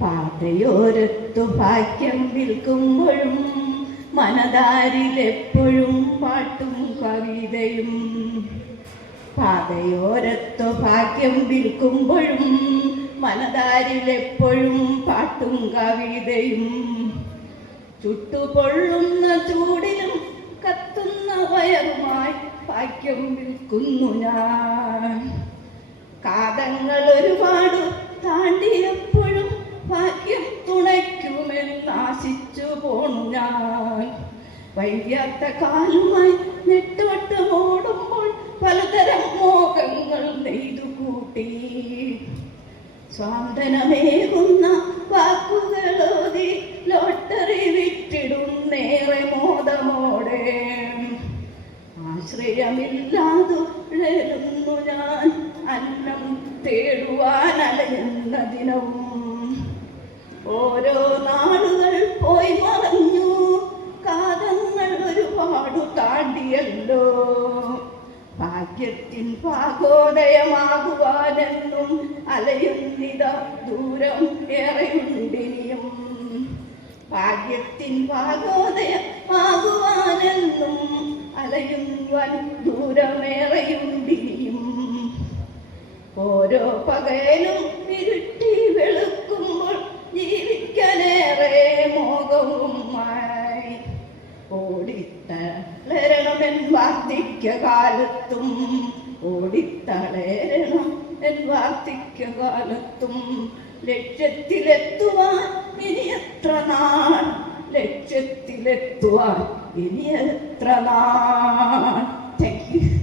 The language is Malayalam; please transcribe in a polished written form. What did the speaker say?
പാതയോരത്തു ഭാഗ്യം വിൽക്കുമ്പോഴും മനതാരിലെപ്പോഴും പാട്ടും കവിതയും. പാതയോരത്തു ഭാഗ്യം വിൽക്കുമ്പോഴും മനതാരിലെപ്പോഴും പാട്ടും കവിതയും. ചുട്ടുപൊള്ളുന്ന ചൂടിലും കത്തുന്ന വയറുമായി ഭാഗ്യം വിൽക്കുന്നു ഞാൻ. കാതങ്ങൾ ഒരുപാട് താണ്ടിയപ്പോഴും ഭാഗ്യം തുണയ്ക്കുമെന്നാശിച്ചു പോണു ഞാൻ. വൈകാത്ത കാലുമായി നെട്ടോട്ട് ഓടുമ്പോൾ പലതരം മോഹങ്ങൾ നെയ്തു കൂട്ടി. സ്വാന്തനമേകുന്ന വാക്കുകളോതി ലോട്ടറി വിറ്റിടുന്നേറെ മോദമോടെ. ആശ്രയമില്ലാതുഴലുന്നു ഞാൻ അന്നം തേടുവാൻ അലയുന്ന ദിനവും. ഓരോ നാളുകൾ പോയി മറഞ്ഞു, കാതങ്ങൾ ഒരുപാട് താണ്ടിയല്ലോ. ഭാഗ്യത്തിൻ ഭാഗോദയമാകുവാനെന്നും അലയുന്നിത ദൂരം ഏറെയുണ്ടിനിയും. ഭാഗ്യത്തിൻ ഭാഗോദയമാകുവാനെന്നും അലയുവാൻ ദൂരമേറെയുണ്ടിനിയും. ഓരോ പകലും ഇരുട്ടി വെളുക്കുമ്പോൾ ജീവിക്കാനേറെ മോഹവുമായി ഓടിത്തളരണമെൻ വാർദ്ധക്യകാലത്തും. ഓടിത്തളരണം എൻ വാർദ്ധക്യകാലത്തും. ലക്ഷ്യത്തിലെത്തുവാൻ ഇനി എത്ര നാൾ, ലക്ഷ്യത്തിലെത്തുവാൻ ഇനി എത്ര നാൾ. Thank you.